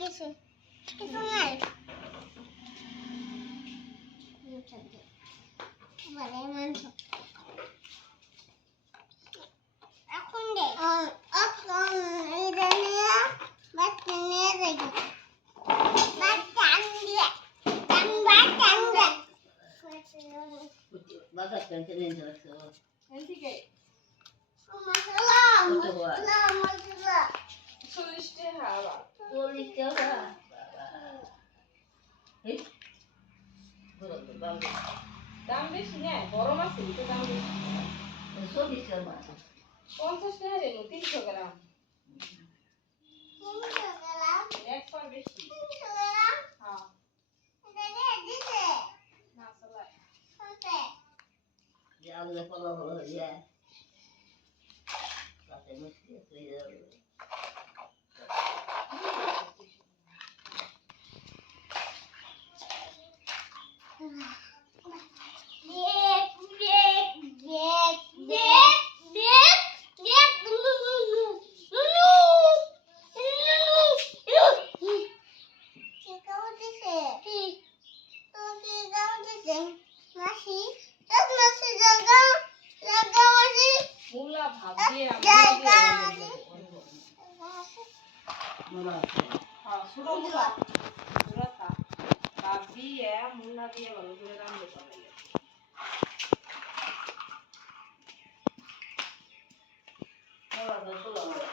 কিছু কিছু নাই মানে মাংস এখন দে এখন এই দানিয়া বাচ্চা নিয়ে যাই বাচ্চা আনলে বাচ্চা আনলে বাবা কেন নিয়ে যাচ্ছো এদিকে মশলা মশলা মশলা 40 টাকা বাবা 40 টাকা এই বড় দাম বেশি না গরম আছে তো দাম বেশি 40 টাকা 50 টাকা রে 300 গ্রাম 300 গ্রাম এক পর বেশি 300 গ্রাম হ্যাঁ এটা দিতে মশলা কোনতে যে আলু কলা হলো ইয়া তাতে মিষ্টি হয়ে যাবে মুলা ভাব দিয়ে মামা হ্যাঁ ছোট মুলা পুরাটা ভাব দিয়ে মুলা দিয়ে ভালো করে রান্না করবে মামা তো